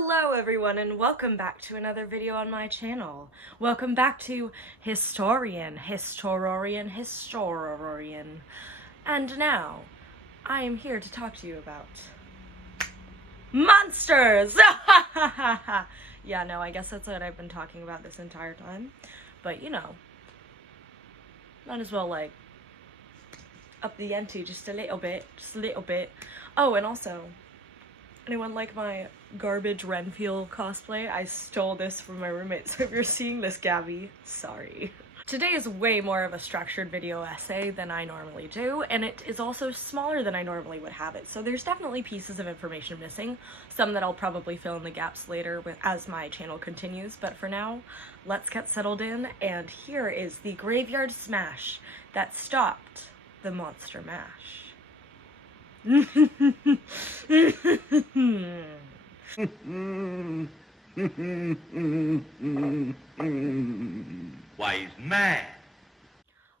Hello everyone and welcome back to another video on my channel. Welcome back to Historian. And now, I am here to talk to you about monsters! Yeah, no, I guess that's what I've been talking about this entire time. But you know, might as well like up the ante just a little bit. Oh, and also, anyone like my garbage Renfield cosplay? I stole this from my roommate, so if you're seeing this, Gabby, sorry. Today is way more of a structured video essay than I normally do, and it is also smaller than I normally would have it, so there's definitely pieces of information missing, some that I'll probably fill in the gaps later as my channel continues, but for now, let's get settled in, and here is the graveyard smash that stopped the monster mash. Wise man.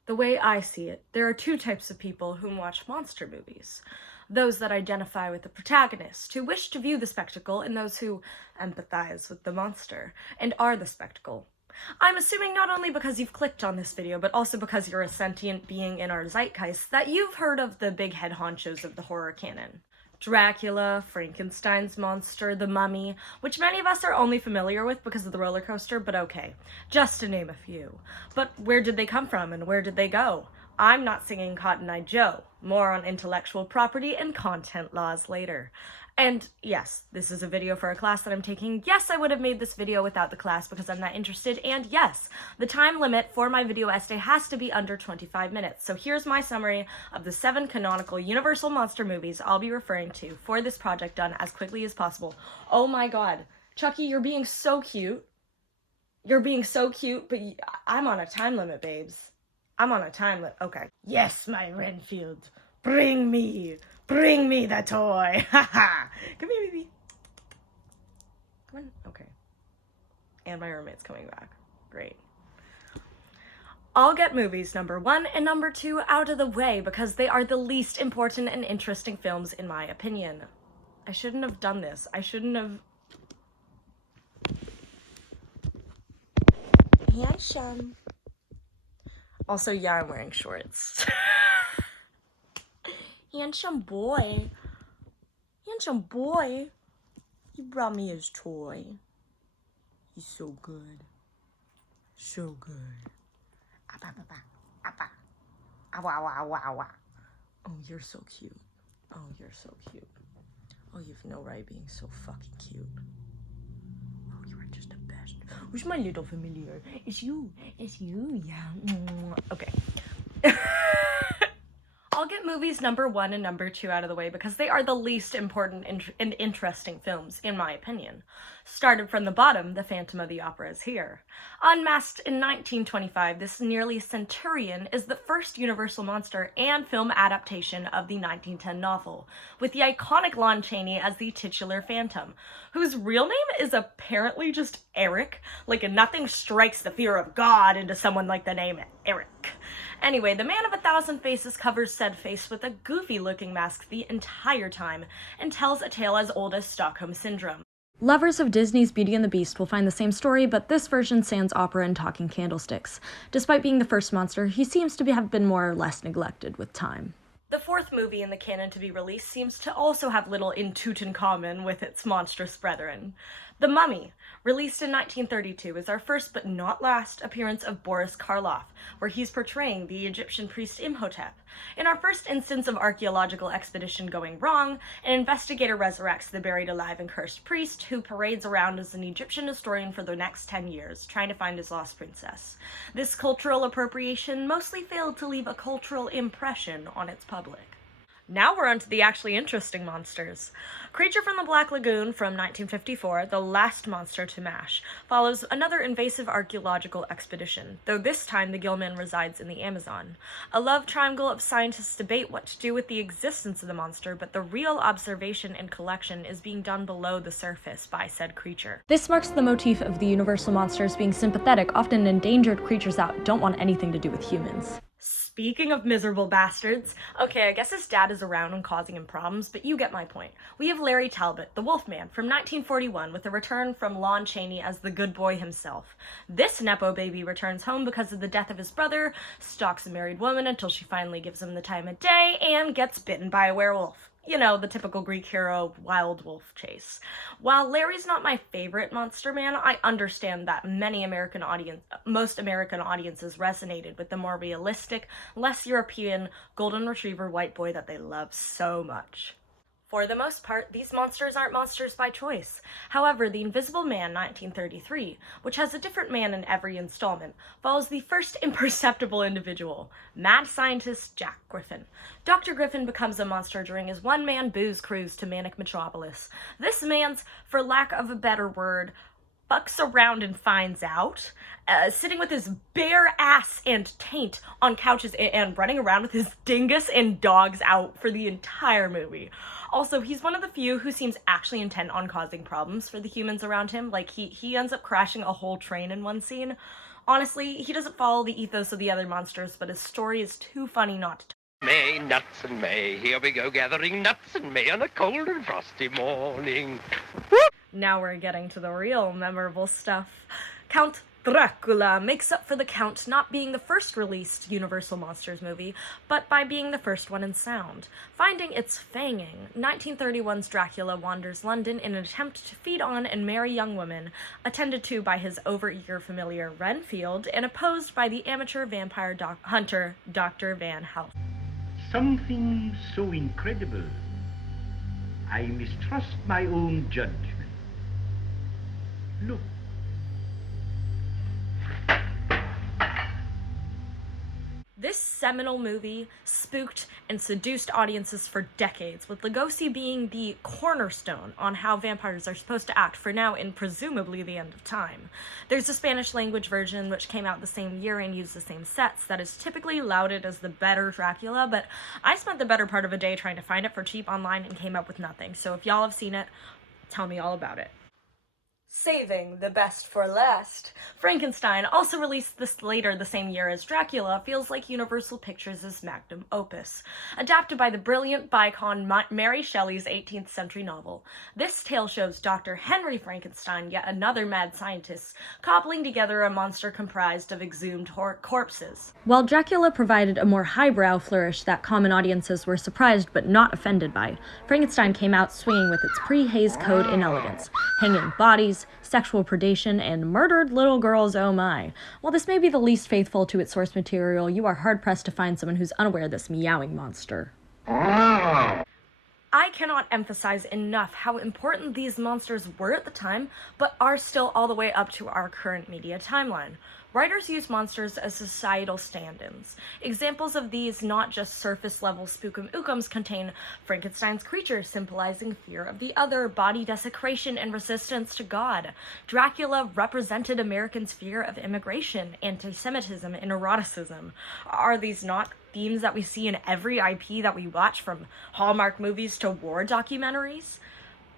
The way I see it, there are two types of people who watch monster movies. Those that identify with the protagonist, who wish to view the spectacle, and those who empathize with the monster, and are the spectacle. I'm assuming not only because you've clicked on this video, but also because you're a sentient being in our zeitgeist, that you've heard of the big head honchos of the horror canon. Dracula, Frankenstein's monster, the Mummy, which many of us are only familiar with because of the roller coaster, but okay, just to name a few. But where did they come from and where did they go? I'm not singing Cotton Eye Joe. More on intellectual property and content laws later. And yes, this is a video for a class that I'm taking. Yes, I would have made this video without the class because I'm not interested. And yes, the time limit for my video essay has to be under 25 minutes. So here's my summary of the 7 canonical Universal monster movies I'll be referring to for this project done as quickly as possible. Oh my god. Chucky, you're being so cute. You're being so cute, but I'm on a time limit, babes. I'm on a time limit. Okay. Yes, my Renfield. Bring me the toy. Haha. Come here, baby. Come on. Okay. And my roommate's coming back. Great. I'll get movies number 1 and number 2 out of the way because they are the least important and interesting films in my opinion. I shouldn't have done this. I shouldn't have... Handsome. Also, yeah, I'm wearing shorts. Handsome boy. Handsome boy. He brought me his toy. He's so good. So good. Oh, you're so cute. Oh, you're so cute. Oh, you've no right being so fucking cute. Oh, you are just the best. Who's my little familiar? It's you. It's you, yeah. Okay. I'll get movies number 1 and number 2 out of the way because they are the least important and interesting films, in my opinion. Started from the bottom, The Phantom of the Opera is here. Unmasked in 1925, this nearly centurion is the first Universal monster and film adaptation of the 1910 novel, with the iconic Lon Chaney as the titular Phantom, whose real name is apparently just Eric, like nothing strikes the fear of God into someone like the name Eric. Anyway, the man of 1,000 faces covers said face with a goofy-looking mask the entire time and tells a tale as old as Stockholm Syndrome. Lovers of Disney's Beauty and the Beast will find the same story, but this version sans opera and talking candlesticks. Despite being the first monster, he seems to have been more or less neglected with time. The 4th movie in the canon to be released seems to also have little in common with its monstrous brethren. The Mummy, released in 1932, is our first but not last appearance of Boris Karloff, where he's portraying the Egyptian priest Imhotep. In our first instance of archaeological expedition going wrong, an investigator resurrects the buried alive and cursed priest who parades around as an Egyptian historian for the next 10 years, trying to find his lost princess. This cultural appropriation mostly failed to leave a cultural impression on its public. Now we're on to the actually interesting monsters. Creature from the Black Lagoon from 1954, the last monster to mash, follows another invasive archaeological expedition, though this time the Gilman resides in the Amazon. A love triangle of scientists debate what to do with the existence of the monster, but the real observation and collection is being done below the surface by said creature. This marks the motif of the Universal monsters being sympathetic, often endangered creatures that don't want anything to do with humans. Speaking of miserable bastards, okay, I guess his dad is around and causing him problems, but you get my point. We have Larry Talbot, the Wolfman, from 1941, with a return from Lon Chaney as the good boy himself. This Nepo baby returns home because of the death of his brother, stalks a married woman until she finally gives him the time of day, and gets bitten by a werewolf. You know, the typical Greek hero wild wolf chase. While Larry's not my favorite Monster Man, I understand that most American audiences resonated with the more realistic, less European golden retriever white boy that they love so much. For the most part, these monsters aren't monsters by choice. However, The Invisible Man 1933, which has a different man in every installment, follows the first imperceptible individual, mad scientist Jack Griffin. Dr. Griffin becomes a monster during his one-man booze cruise to Manic Metropolis. This man's, for lack of a better word, fucks around and finds out, sitting with his bare ass and taint on couches and running around with his dingus and dogs out for the entire movie. Also, he's one of the few who seems actually intent on causing problems for the humans around him. Like, he ends up crashing a whole train in one scene. Honestly, he doesn't follow the ethos of the other monsters, but his story is too funny not to. May, nuts and May, here we go gathering nuts and May on a cold and frosty morning. Whoop! Now we're getting to the real memorable stuff. Count Dracula makes up for the Count not being the first released Universal Monsters movie, but by being the first one in sound. Finding its fanging, 1931's Dracula wanders London in an attempt to feed on and marry young women, attended to by his over-eager familiar Renfield, and opposed by the amateur vampire hunter Dr. Van Helsing. Something so incredible, I mistrust my own judgment. Look. This seminal movie spooked and seduced audiences for decades, with Lugosi being the cornerstone on how vampires are supposed to act for now and presumably the end of time. There's a Spanish language version which came out the same year and used the same sets that is typically lauded as the better Dracula, but I spent the better part of a day trying to find it for cheap online and came up with nothing, so if y'all have seen it, tell me all about it. Saving the best for last, Frankenstein, also released later the same year as Dracula, feels like Universal Pictures' magnum opus. Adapted by the brilliant bicon Mary Shelley's 18th century novel, this tale shows Dr. Henry Frankenstein, yet another mad scientist, cobbling together a monster comprised of exhumed corpses. While Dracula provided a more highbrow flourish that common audiences were surprised but not offended by, Frankenstein came out swinging with its pre-Hays Code inelegance, hanging bodies, sexual predation, and murdered little girls, oh my. While this may be the least faithful to its source material, you are hard-pressed to find someone who's unaware of this meowing monster. I cannot emphasize enough how important these monsters were at the time, but are still all the way up to our current media timeline. Writers use monsters as societal stand-ins. Examples of these not just surface-level spookum-ookums contain Frankenstein's creature symbolizing fear of the other, body desecration, and resistance to God. Dracula represented Americans' fear of immigration, anti-Semitism, and eroticism. Are these not themes that we see in every IP that we watch, from Hallmark movies to war documentaries?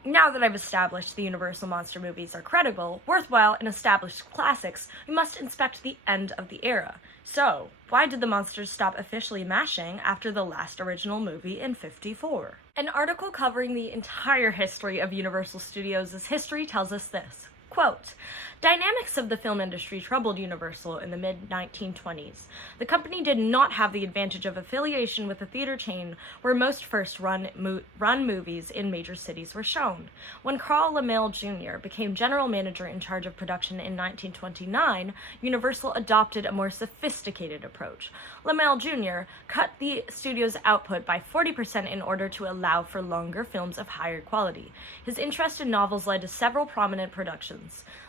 Now that I've established the Universal Monster movies are credible, worthwhile, and established classics, we must inspect the end of the era. So, why did the monsters stop officially mashing after the last original movie in '54? An article covering the entire history of Universal Studios' history tells us this. Quote, "Dynamics of the film industry troubled Universal in the mid-1920s. The company did not have the advantage of affiliation with a theater chain where most first-run movies in major cities were shown. When Carl Laemmle Jr. became general manager in charge of production in 1929, Universal adopted a more sophisticated approach. Laemmle Jr. cut the studio's output by 40% in order to allow for longer films of higher quality. His interest in novels led to several prominent productions.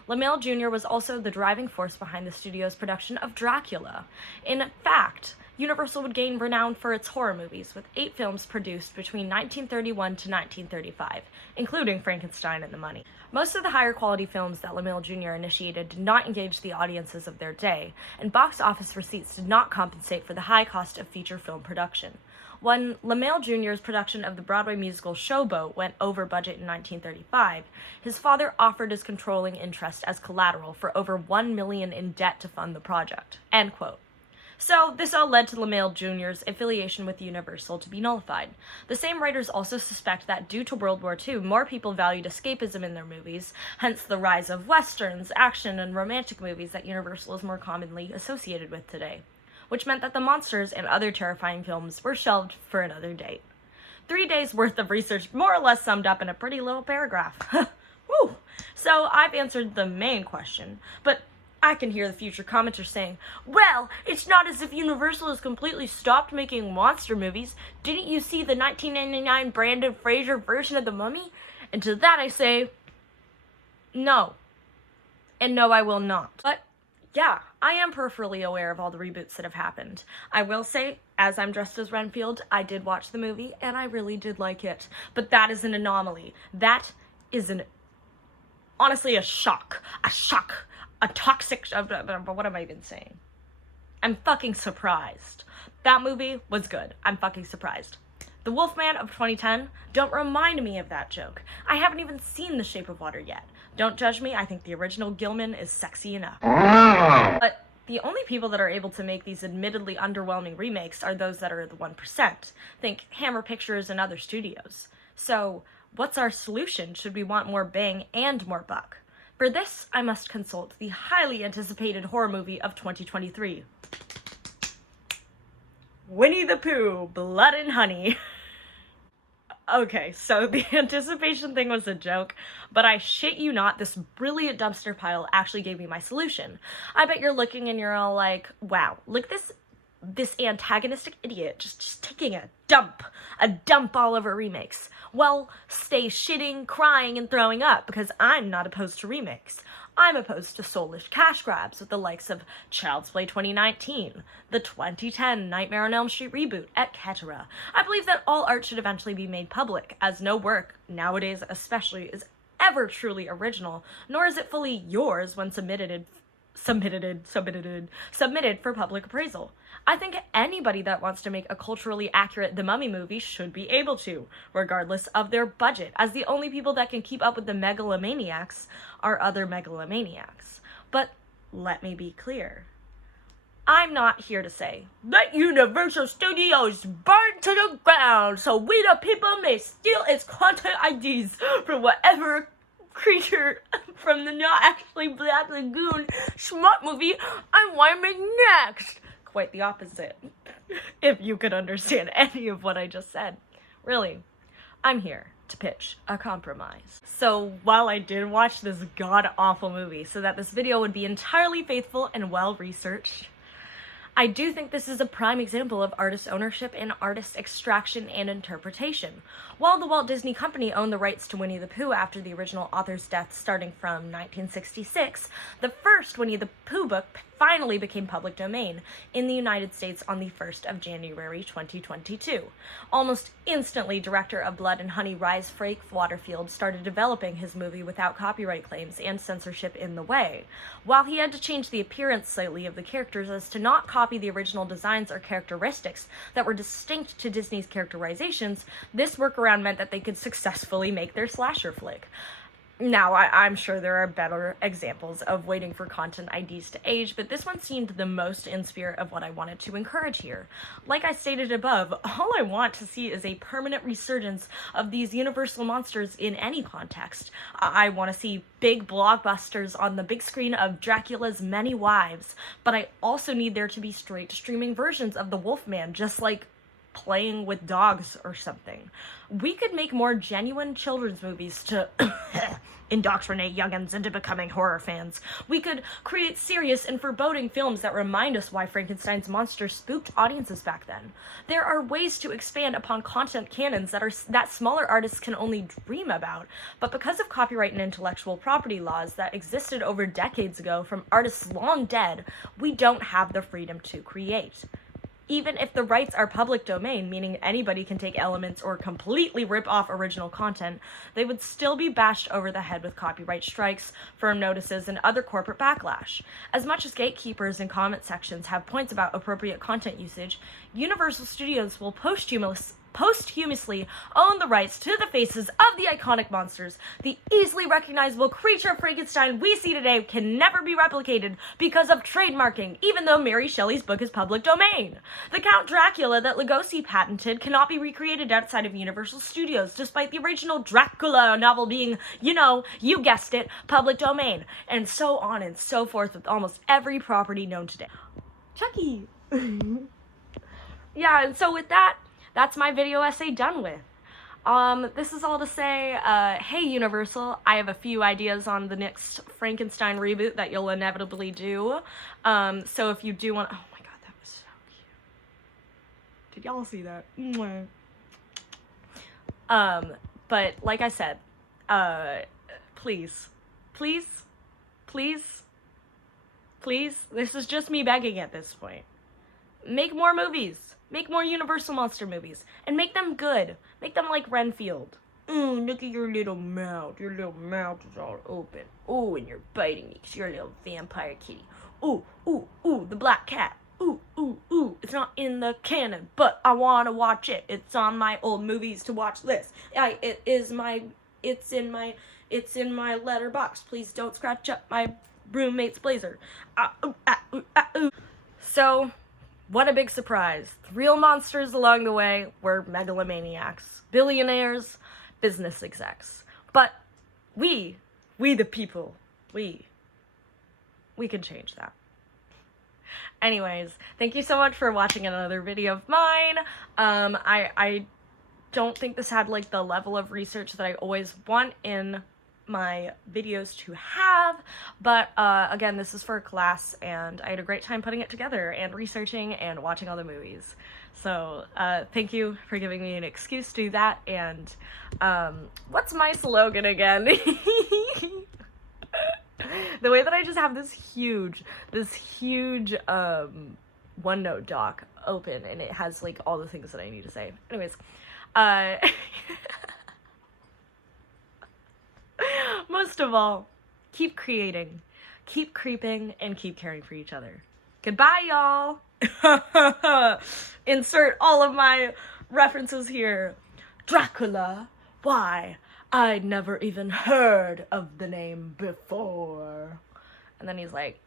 Laemmle Jr. was also the driving force behind the studio's production of Dracula. In fact, Universal would gain renown for its horror movies, with 8 films produced between 1931 to 1935, including Frankenstein and the Mummy. Most of the higher quality films that Laemmle Jr. initiated did not engage the audiences of their day, and box office receipts did not compensate for the high cost of feature film production. When Laemmle Jr.'s production of the Broadway musical Showboat went over budget in 1935, his father offered his controlling interest as collateral for over $1 million in debt to fund the project." End quote. So this all led to LaMaille Jr.'s affiliation with Universal to be nullified. The same writers also suspect that due to World War II, more people valued escapism in their movies, hence the rise of westerns, action, and romantic movies that Universal is more commonly associated with today, which meant that the monsters and other terrifying films were shelved for another date. 3 days worth of research more or less summed up in a pretty little paragraph. Woo! So I've answered the main question, but I can hear the future commenters saying, well, it's not as if Universal has completely stopped making monster movies. Didn't you see the 1999 Brandon Fraser version of The Mummy? And to that I say, no. And no, I will not. But yeah, I am peripherally aware of all the reboots that have happened. I will say, as I'm dressed as Renfield, I did watch the movie, and I really did like it. But that is an anomaly. That is honestly a shock. A toxic, what am I even saying? I'm fucking surprised. That movie was good. I'm fucking surprised. The Wolfman of 2010, don't remind me of that joke. I haven't even seen The Shape of Water yet. Don't judge me, I think the original Gilman is sexy enough. But the only people that are able to make these admittedly underwhelming remakes are those that are the 1%. Think Hammer Pictures and other studios. So, what's our solution should we want more bang and more buck? For this, I must consult the highly anticipated horror movie of 2023. Winnie-the-Pooh, Blood and Honey. Okay, so the anticipation thing was a joke, but I shit you not, this brilliant dumpster pile actually gave me my solution. I bet you're looking and you're all like, wow, look this antagonistic idiot just taking a dump all over remakes. Well, stay shitting, crying, and throwing up, because I'm not opposed to remakes. I'm opposed to soulless cash grabs with the likes of Child's Play 2019, the 2010 Nightmare on Elm Street reboot, etc. I believe that all art should eventually be made public, as no work, nowadays especially, is ever truly original, nor is it fully yours when submitted for public appraisal. I think anybody that wants to make a culturally accurate The Mummy movie should be able to, regardless of their budget, as the only people that can keep up with the megalomaniacs are other megalomaniacs. But let me be clear. I'm not here to say, let Universal Studios burn to the ground so we the people may steal its content IDs from whatever creature from the not actually Black Lagoon smart movie I want to make next. Quite the opposite, if you could understand any of what I just said. Really, I'm here to pitch a compromise. So while I did watch this god-awful movie so that this video would be entirely faithful and well-researched, I do think this is a prime example of artist ownership and artist extraction and interpretation. While the Walt Disney Company owned the rights to Winnie-the-Pooh after the original author's death starting from 1966, the first Winnie-the-Pooh book finally became public domain in the United States on the 1st of January 2022. Almost instantly, director of Blood and Honey Rhys Frake Waterfield started developing his movie without copyright claims and censorship in the way. While he had to change the appearance slightly of the characters as to not copy the original designs or characteristics that were distinct to Disney's characterizations, this workaround meant that they could successfully make their slasher flick. Now, I'm sure there are better examples of waiting for content IDs to age, but this one seemed the most in spirit of what I wanted to encourage here. Like I stated above, all I want to see is a permanent resurgence of these universal monsters in any context. I want to see big blockbusters on the big screen of Dracula's many wives, but I also need there to be straight streaming versions of the Wolfman, just like playing with dogs or something. We could make more genuine children's movies to indoctrinate youngins into becoming horror fans. We could create serious and foreboding films that remind us why Frankenstein's monster spooked audiences back then. There are ways to expand upon content canons that smaller artists can only dream about, but because of copyright and intellectual property laws that existed over decades ago from artists long dead, we don't have the freedom to create. Even if the rights are public domain, meaning anybody can take elements or completely rip off original content, they would still be bashed over the head with copyright strikes, firm notices, and other corporate backlash. As much as gatekeepers and comment sections have points about appropriate content usage, Universal Studios will posthumously owned the rights to the faces of the iconic monsters. The easily recognizable creature of Frankenstein we see today can never be replicated because of trademarking, even though Mary Shelley's book is public domain. The Count Dracula that Lugosi patented cannot be recreated outside of Universal Studios, despite the original Dracula novel being, you guessed it, public domain, and so on and so forth with almost every property known today. Chucky! Yeah, and so with that, that's my video essay done with. This is all to say, hey Universal, I have a few ideas on the next Frankenstein reboot that you'll inevitably do. So if you do want, oh my god, that was so cute. Did y'all see that? But like I said, please, this is just me begging at this point. Make more movies. Make more Universal Monster movies. And make them good. Make them like Renfield. Ooh, look at your little mouth. Your little mouth is all open. Ooh, and you're biting me because you're a little vampire kitty. Ooh, the black cat. Ooh. It's not in the canon, but I want to watch it. It's on my old movies to watch list. It's in my letterboxd. Please don't scratch up my roommate's blazer. So, what a big surprise. The real monsters along the way were megalomaniacs, billionaires, business execs. But we the people, we can change that. Anyways, thank you so much for watching another video of mine. I don't think this had like the level of research that I always want in my videos to have, but again, this is for a class and I had a great time putting it together and researching and watching all the movies. So thank you for giving me an excuse to do that. And what's my slogan again? The way that I just have this huge OneNote doc open and it has like all the things that I need to say. Anyways, most of all, keep creating, keep creeping, and keep caring for each other. Goodbye, y'all! Insert all of my references here. Dracula? Why? I'd never even heard of the name before. And then he's like,